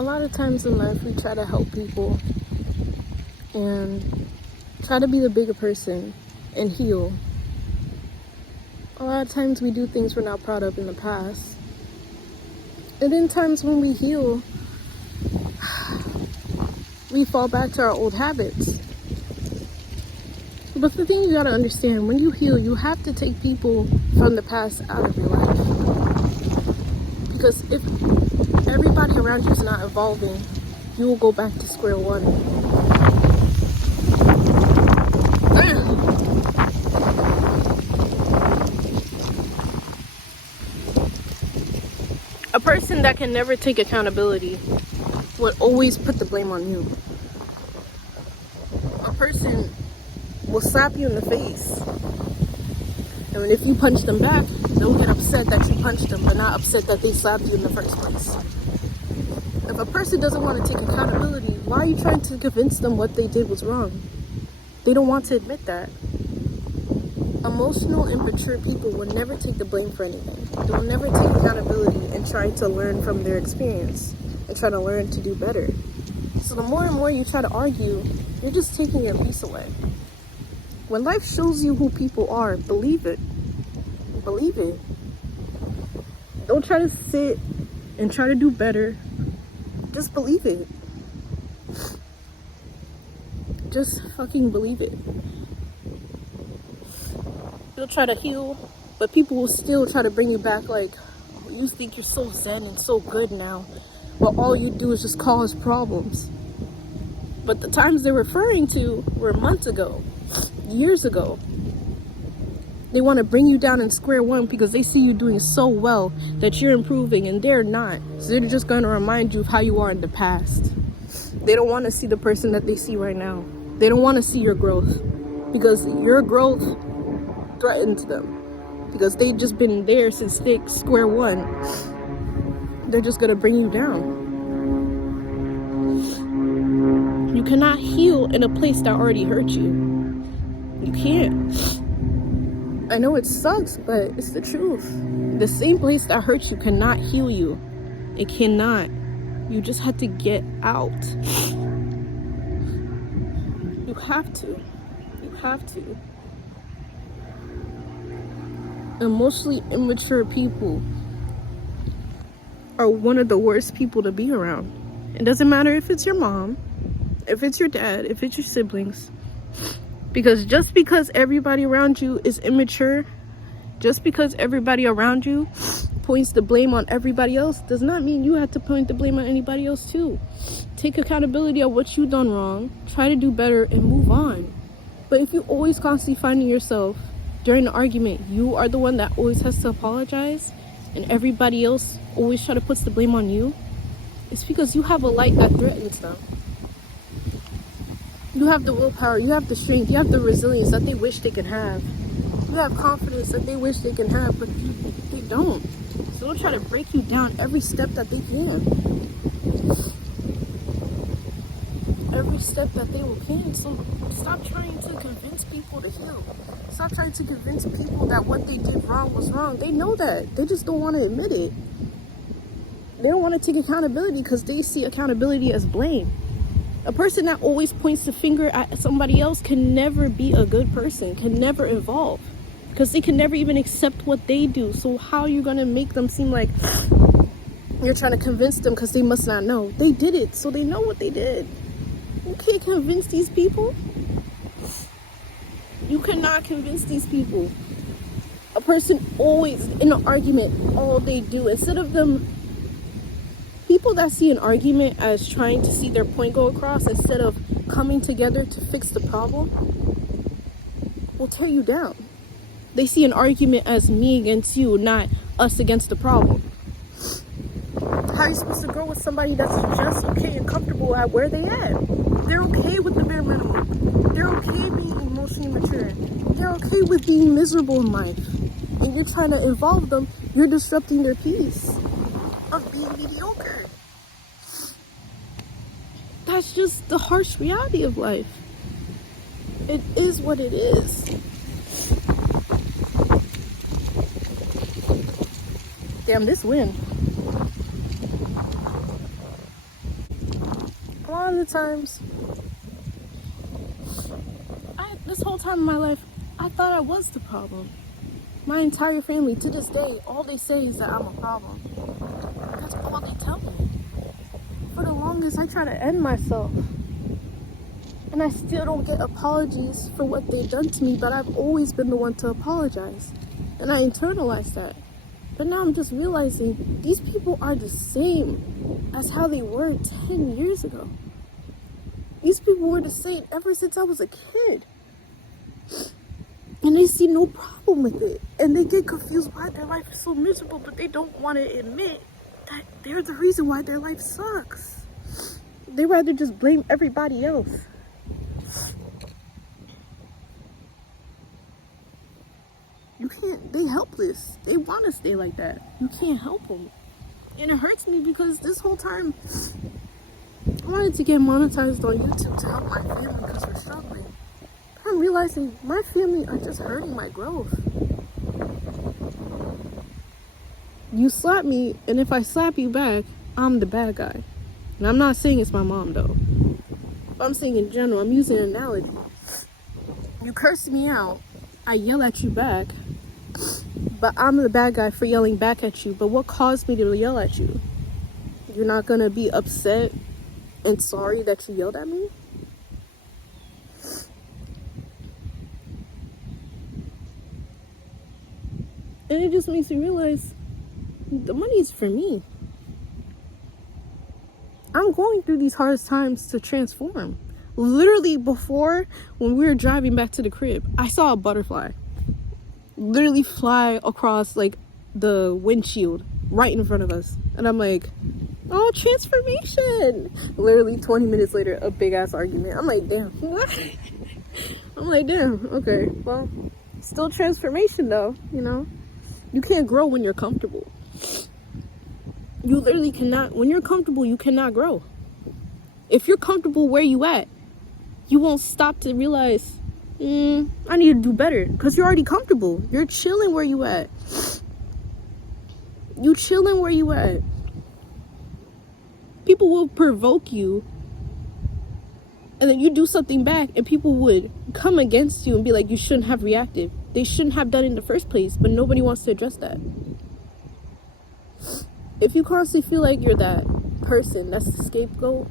A lot of times in life we try to help people and try to be the bigger person and heal. A lot of times we do things we're not proud of in the past. And then times when we heal, we fall back to our old habits. But the thing you gotta understand, when you heal, you have to take people from the past out of your life. Because if everybody around you is not evolving, you will go back to square one. A person that can never take accountability would always put the blame on you. A person will slap you in the face, and if you punch them back, they'll get upset that you punched them, but not upset that they slapped you in the first place. If a person doesn't want to take accountability, why are you trying to convince them what they did was wrong? They don't want to admit that. Emotional, immature people will never take the blame for anything. They will never take accountability and try to learn from their experience and try to learn to do better. So the more and more you try to argue, you're just taking your peace away. When life shows you who people are, believe it. Believe it. Don't try to sit and try to do better. Just believe it. Just fucking believe it. You'll try to heal, but people will still try to bring you back like, oh, you think you're so zen and so good now, but all you do is just cause problems. But the times they're referring to were months ago, years ago. They want to bring you down in square one because they see you doing so well that you're improving, and they're not. So they're just going to remind you of how you are in the past. They don't want to see the person that they see right now. They don't want to see your growth, because your growth threatens them, because they've just been there since square one. They're just going to bring you down. You cannot heal in a place that already hurt you. You can't. I know it sucks, but it's the truth. The same place that hurts you cannot heal you. It cannot. You just have to get out. You have to. You have to. Emotionally immature people are one of the worst people to be around. It doesn't matter if it's your mom, if it's your dad, if it's your siblings. Because just because everybody around you is immature, just because everybody around you points the blame on everybody else, does not mean you have to point the blame on anybody else too. Take accountability of what you've done wrong, try to do better, and move on. But if you always constantly finding yourself during an argument, you are the one that always has to apologize, and everybody else always try to put the blame on you, it's because you have a light that threatens them. You have the willpower, you have the strength, you have the resilience that they wish they could have. You have confidence that they wish they can have, but they don't. So they'll try to break you down every step that they can. Every step that they can. So stop trying to convince people to heal. Stop trying to convince people that what they did wrong was wrong. They know that. They just don't want to admit it. They don't want to take accountability because they see accountability as blame. A person that always points the finger at somebody else can never be a good person, can never evolve, because they can never even accept what they do. So how are you going to make them seem like you're trying to convince them because they must not know? They did it, so they know what they did. You can't convince these people. You cannot convince these people. A person always in an argument, all they do, instead of them, people that see an argument as trying to see their point go across instead of coming together to fix the problem, will tear you down. They see an argument as me against you, not us against the problem. How are you supposed to grow with somebody that's just okay and comfortable at where they at? They're okay with the bare minimum. They're okay being emotionally mature. They're okay with being miserable in life. And you're trying to involve them, you're disrupting their peace of being mediocre. That's just the harsh reality of life. It is what it is. Damn, this wind. times, this whole time in my life, I thought I was the problem. My entire family, to this day, all they say is that I'm a problem. That's all they tell me. For the longest, I try to end myself. And I still don't get apologies for what they've done to me, but I've always been the one to apologize. And I internalized that. But now I'm just realizing these people are the same as how they were 10 years ago. These people were the same ever since I was a kid. And they see no problem with it. And they get confused why their life is so miserable, but they don't want to admit that they're the reason why their life sucks. They rather just blame everybody else. You can't, they helpless. They want to stay like that. You can't help them. And it hurts me because this whole time, I wanted to get monetized on YouTube to help my family because we're struggling. I'm realizing my family are just hurting my growth. You slap me, and if I slap you back, I'm the bad guy. And I'm not saying it's my mom, though. But I'm saying in general, I'm using an analogy. You curse me out, I yell at you back, but I'm the bad guy for yelling back at you. But what caused me to yell at you? You're not gonna be upset and sorry that you yelled at me? And it just makes me realize the money is for me. I'm going through these hardest times to transform. Literally before, when we were driving back to the crib, I saw a butterfly literally fly across like the windshield right in front of us. And I'm like, oh, transformation. Literally 20 minutes later, a big ass argument. I'm like, damn. I'm like, damn, okay. Well, still transformation though, you know? You can't grow when you're comfortable. You literally cannot. When you're comfortable, you cannot grow. If you're comfortable where you at, you won't stop to realize, I need to do better. Because you're already comfortable. You're chilling where you at. You chilling where you at. People will provoke you. And then you do something back. And people would come against you and be like, you shouldn't have reacted. They shouldn't have done it in the first place. But nobody wants to address that. If you constantly feel like you're that person that's the scapegoat,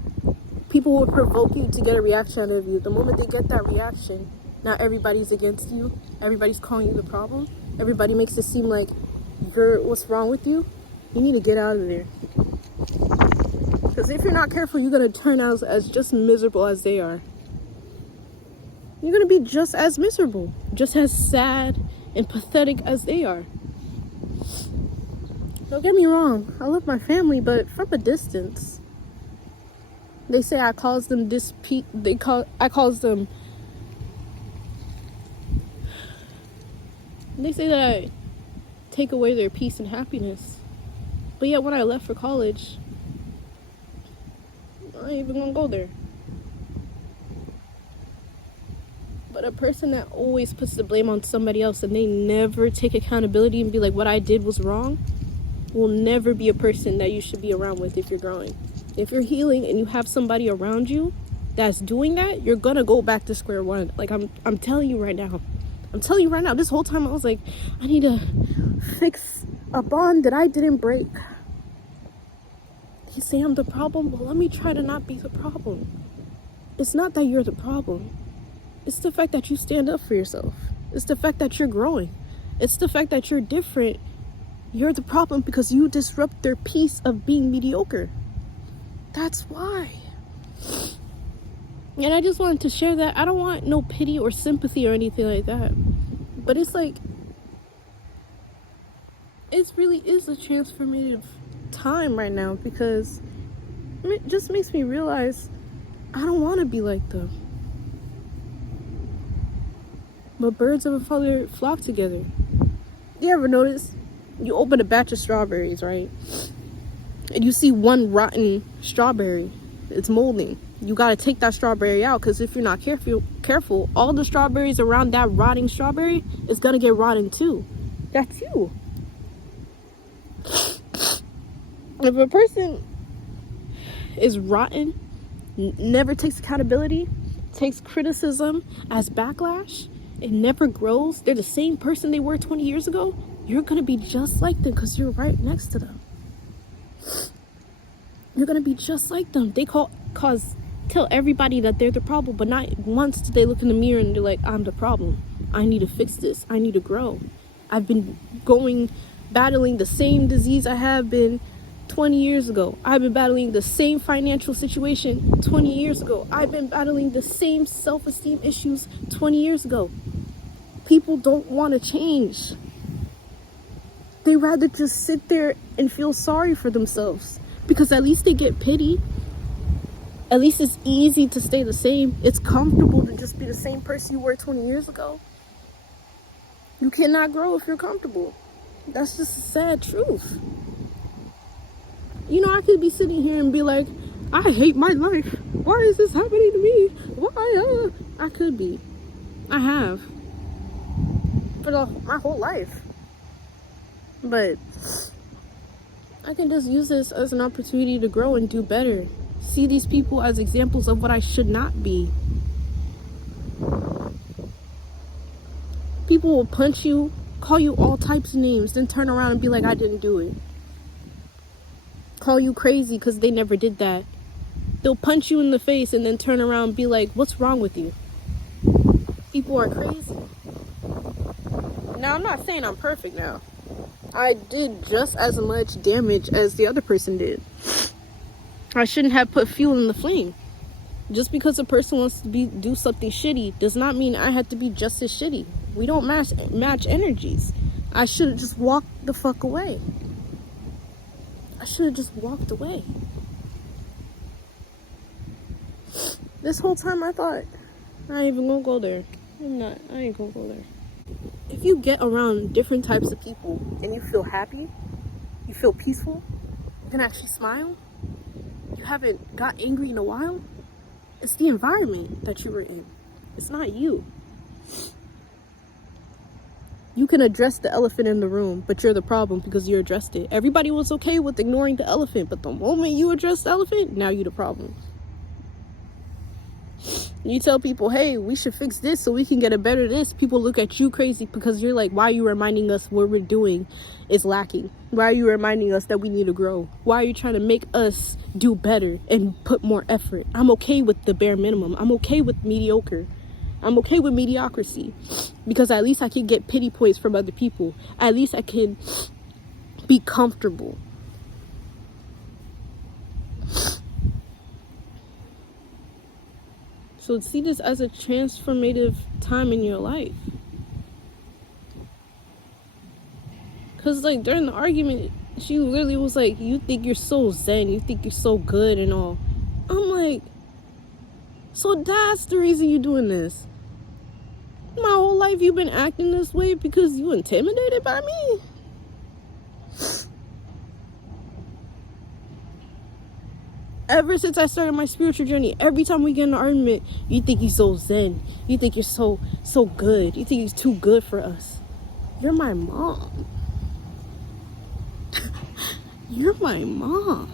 people will provoke you to get a reaction out of you. The moment they get that reaction, now everybody's against you. Everybody's calling you the problem. Everybody makes it seem like you're what's wrong with you. You need to get out of there. Because if you're not careful, you're going to turn out as just miserable as they are. You're going to be just as miserable, just as sad and pathetic as they are. Don't get me wrong, I love my family, but from a distance. They say I cause them they say that I take away their peace and happiness. But yet when I left for college, I ain't even gonna go there. But a person that always puts the blame on somebody else and they never take accountability and be like, what I did was wrong, will never be a person that you should be around with if you're growing. If you're healing and you have somebody around you that's doing that, you're gonna go back to square one. Like I'm telling you right now. I'm telling you right now, this whole time I was like, I need to fix a bond that I didn't break. He's saying I'm the problem. Well, let me try to not be the problem. It's not that you're the problem. It's the fact that you stand up for yourself. It's the fact that you're growing. It's the fact that you're different. You're the problem because you disrupt their peace of being mediocre. That's why. And I just wanted to share that. I don't want no pity or sympathy or anything like that. But it's like, it really is a transformative time right now because it just makes me realize I don't want to be like them. But birds of a feather flock together. You ever notice? You open a batch of strawberries, right? And you see one rotten strawberry. It's molding. You got to take that strawberry out because if you're not careful, all the strawberries around that rotting strawberry is going to get rotten too. That's you. If a person is rotten, never takes accountability, takes criticism as backlash, it never grows, they're the same person they were 20 years ago, you're gonna be just like them because you're right next to them. You're gonna be just like them. They tell everybody that they're the problem, but not once do they look in the mirror and they're like, I'm the problem. I need to fix this. I need to grow. I've been battling the same disease I have been 20 years ago. I've been battling the same financial situation 20 years ago. I've been battling the same self-esteem issues 20 years ago. People don't want to change. They rather just sit there and feel sorry for themselves because at least they get pity. At least it's easy to stay the same. It's comfortable to just be the same person you were 20 years ago. You cannot grow if you're comfortable. That's just a sad truth. You know, I could be sitting here and be like, I hate my life. Why is this happening to me? Why? I could be. I have. For my whole life. But I can just use this as an opportunity to grow and do better. See these people as examples of what I should not be. People will punch you, call you all types of names, then turn around and be like, I didn't do it. Call you crazy because they never did that. They'll punch you in the face and then turn around and be like, what's wrong with you? People are crazy. Now, I'm not saying I'm perfect now. I did just as much damage as the other person did. I shouldn't have put fuel in the flame. Just because a person wants to do something shitty does not mean I have to be just as shitty. We don't match energies. I should have just walked the fuck away. I should have just walked away. This whole time I thought, I ain't even gonna go there. I ain't gonna go there. If you get around different types of people and you feel happy, you feel peaceful, you can actually smile, you haven't got angry in a while, it's the environment that you were in. It's not you. You can address the elephant in the room, but you're the problem because you addressed it. Everybody was okay with ignoring the elephant, but the moment you address the elephant, now you're the problem. You tell people, hey, we should fix this so we can get a better this. People look at you crazy because you're like, why are you reminding us what we're doing is lacking? Why are you reminding us that we need to grow? Why are you trying to make us do better and put more effort? I'm okay with the bare minimum. I'm okay with mediocre. I'm okay with mediocrity because at least I can get pity points from other people. At least I can be comfortable. So see this as a transformative time in your life. Because like during the argument, she literally was like, you think you're so zen, you think you're so good and all. I'm like, so that's the reason you're doing this. My whole life you've been acting this way because you intimidated by me? Ever since I started my spiritual journey, every time we get in an argument, you think you're so zen. You think you're so good. You think you're too good for us. You're my mom. You're my mom.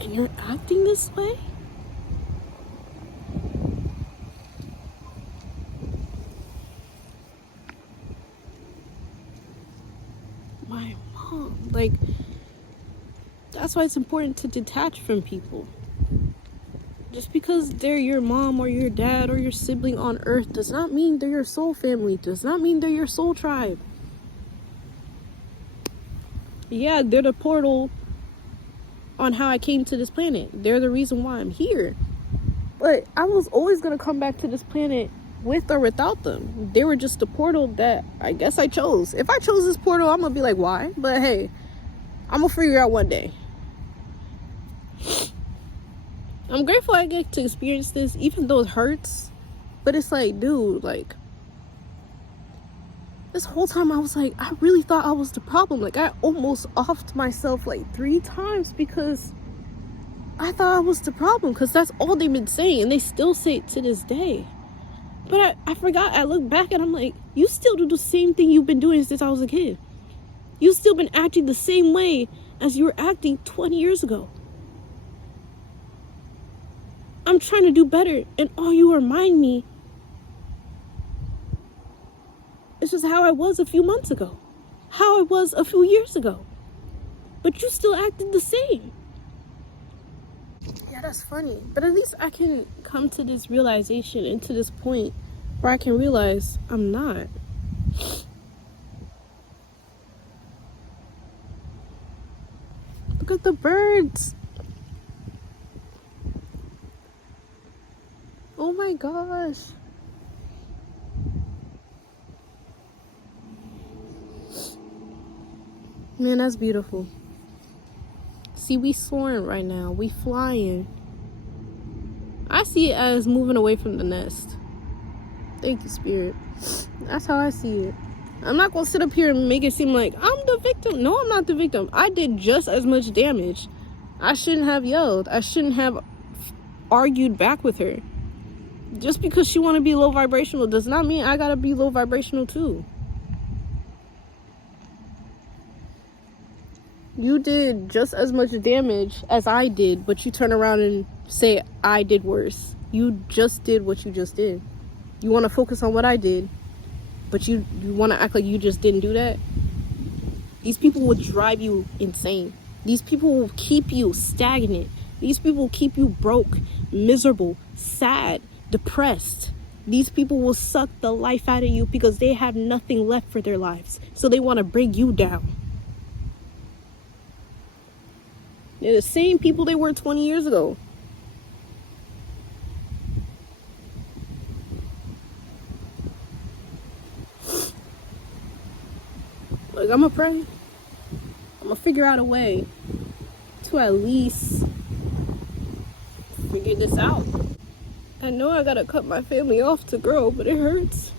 And you're acting this way? My mom. Like, that's why it's important to detach from people. Just because they're your mom or your dad or your sibling on earth does not mean they're your soul family. Does not mean they're your soul tribe. Yeah, they're the portal on how I came to this planet. They're the reason why I'm here. But I was always going to come back to this planet with or without them. They were just the portal that I guess I chose. If I chose this portal, I'm going to be like, why? But hey, I'm going to figure it out one day. I'm grateful I get to experience this, even though it hurts. But it's like, dude, like, this whole time I was like, I really thought I was the problem. Like, I almost offed myself like 3 times because I thought I was the problem. Because that's all they've been saying. And they still say it to this day. But I forgot. I look back and I'm like, you still do the same thing you've been doing since I was a kid. You've still been acting the same way as you were acting 20 years ago. I'm trying to do better, and all you remind me is just how I was a few months ago, how I was a few years ago. But you still acted the same. Yeah, that's funny. But at least I can come to this realization and to this point where I can realize I'm not. Look at the birds. Oh my gosh. Man, that's beautiful. See, we soaring right now. We flying. I see it as moving away from the nest. Thank you, Spirit. That's how I see it. I'm not going to sit up here and make it seem like I'm the victim. No, I'm not the victim. I did just as much damage. I shouldn't have yelled. I shouldn't have argued back with her. Just because she want to be low vibrational does not mean I got to be low vibrational too. You did just as much damage as I did, but you turn around and say I did worse. You just did what you just did. You want to focus on what I did, but you want to act like you just didn't do that. These people will drive you insane. These people will keep you stagnant. These people will keep you broke, miserable, sad, depressed. These people will suck the life out of you because they have nothing left for their lives. So they want to bring you down. They're the same people they were 20 years ago. Like, I'm gonna pray. I'm gonna figure out a way to at least figure this out. I know I gotta cut my family off to grow, but it hurts.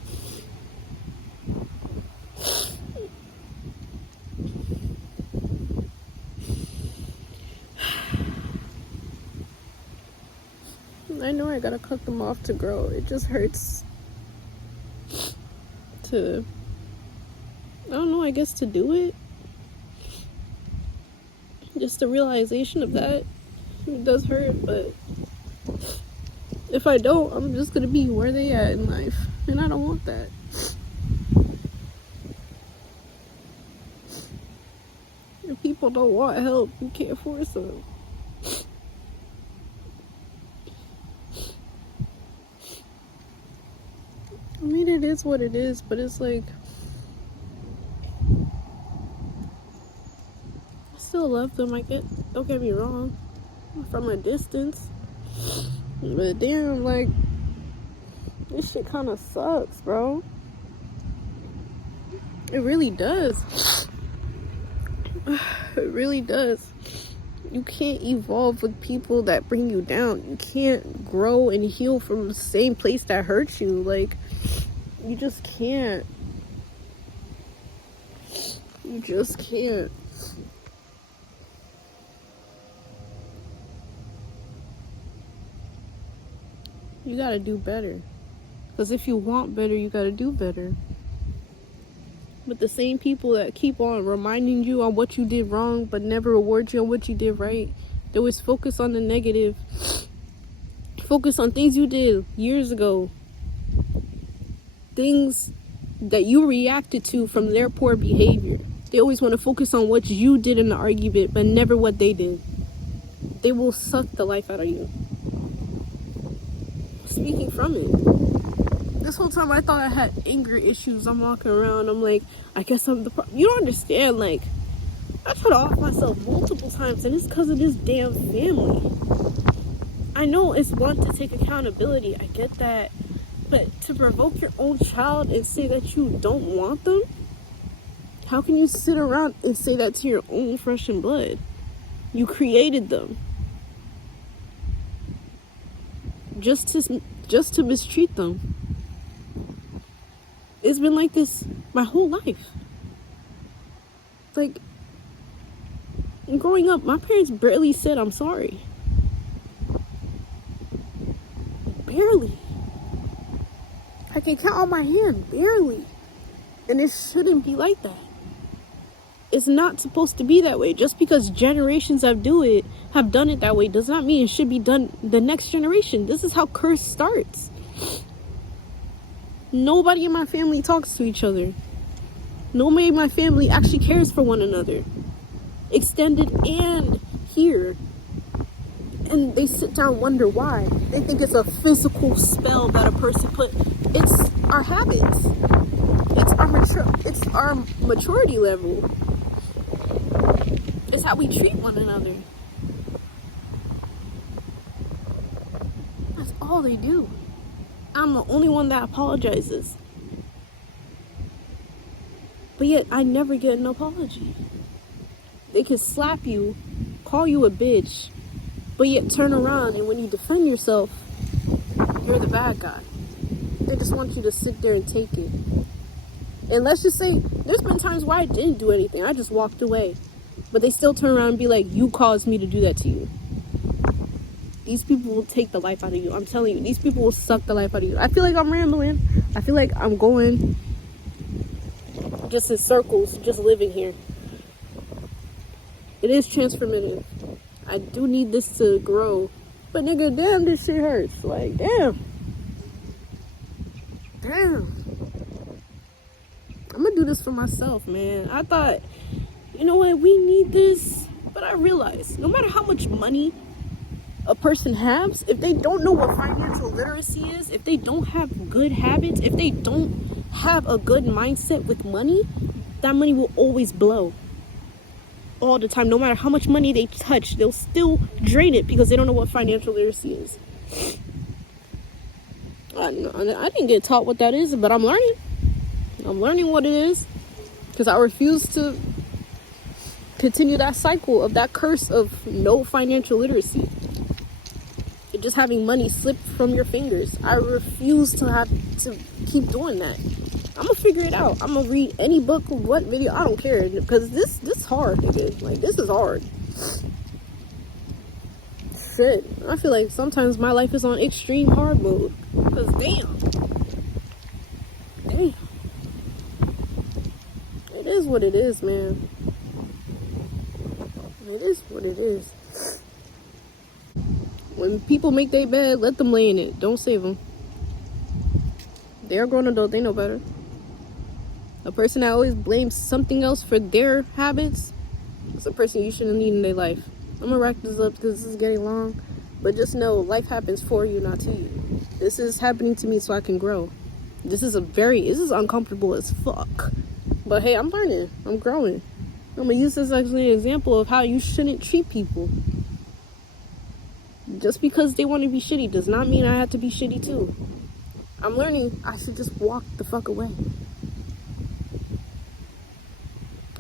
I know I gotta cut them off to grow. It just hurts to, I don't know, I guess to do it. Just the realization of that, it does hurt, but if I don't, I'm just gonna be where they at in life, and I don't want that. If people don't want help, you can't force them. I mean, it is what it is, but it's like, I still love them. Don't get me wrong, from a distance, but damn, like, this shit kind of sucks, bro. It really does. It really does. You can't evolve with people that bring you down. You can't grow and heal from the same place that hurts you. Like, you just can't. You just can't. You gotta do better. Because if you want better, you gotta do better. But the same people that keep on reminding you on what you did wrong, but never reward you on what you did right, they always focus on the negative. Focus on things you did years ago. Things that you reacted to from their poor behavior. They always want to focus on what you did in the argument, but never what they did. They will suck the life out of you. Speaking from it. This whole time I thought I had anger issues. I'm walking around, I'm like, I guess I'm the problem. You don't understand, like, I try to off myself multiple times, and it's because of this damn family. I know it's one to take accountability, I get that. But to provoke your own child and say that you don't want them? How can you sit around and say that to your own flesh and blood? You created them. Just to mistreat them. It's been like this my whole life. Like, growing up, my parents barely said I'm sorry. Barely. I can count on my hand, barely. And it shouldn't be like that. It's not supposed to be that way. Just because generations have done it that way does not mean it should be done the next generation. This is how curse starts. Nobody in my family talks to each other. Nobody in my family actually cares for one another, extended and here. And they sit down and wonder why. They think it's a physical spell that a person put. It's our habits. It's our maturity level. It's how we treat one another. That's all they do. I'm the only one that apologizes. But yet, I never get an apology. They can slap you, call you a bitch, but yet turn around and when you defend yourself, you're the bad guy. They just want you to sit there and take it. And let's just say, there's been times where I didn't do anything. I just walked away. But they still turn around and be like, you caused me to do that to you. These people will take the life out of you. I'm telling you, these people will suck the life out of you. I feel like I'm rambling. I feel like I'm going just in circles, just living here. It is transformative. I do need this to grow. But nigga, damn, this shit hurts. Like, damn. I'm gonna do this for myself, man. I thought, you know what, we need this. But I realized, no matter how much money a person has, if they don't know what financial literacy is, if they don't have good habits, if they don't have a good mindset with money, that money will always blow. All the time. No matter how much money they touch, they'll still drain it because they don't know what financial literacy is. I didn't get taught what that is, but I'm learning. I'm learning what it is because I refuse to continue that cycle of that curse of no financial literacy. You're just having money slip from your fingers. I refuse to have to keep doing that. I'm gonna figure it out. I'm gonna read any book, what video, I don't care, because this hard, nigga. Like, this is hard. Shit, I feel like sometimes my life is on extreme hard mode. Because damn. It is what it is, man. It is what it is. When people make their bed, let them lay in it. Don't save them. They're a grown adult, they know better. A person that always blames something else for their habits is a person you shouldn't need in their life. I'm gonna wrap this up because this is getting long. But just know, life happens for you, not to you. This is happening to me so I can grow. This is uncomfortable as fuck. But hey, I'm learning. I'm growing. I'm gonna use this as an example of how you shouldn't treat people. Just because they want to be shitty does not mean I have to be shitty too. I'm learning I should just walk the fuck away.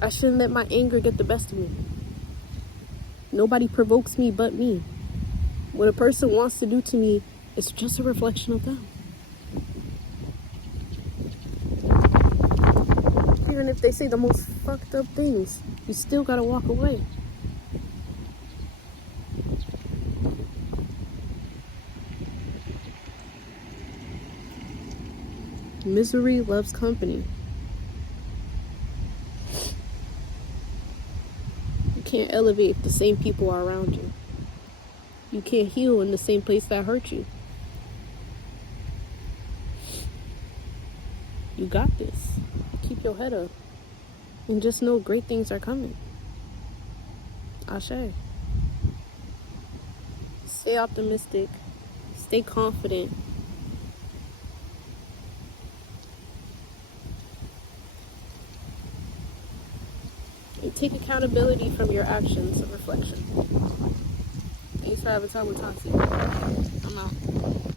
I shouldn't let my anger get the best of me. Nobody provokes me but me. What a person wants to do to me is just a reflection of them. Even if they say the most fucked up things, you still gotta walk away. Misery loves company. You can't elevate if the same people are around you. You can't heal in the same place that hurt you. You got this. Keep your head up. And just know great things are coming. Ashe. Stay optimistic. Stay confident. And take accountability from your actions and reflection. Thanks for having time with Toxic. I'm out.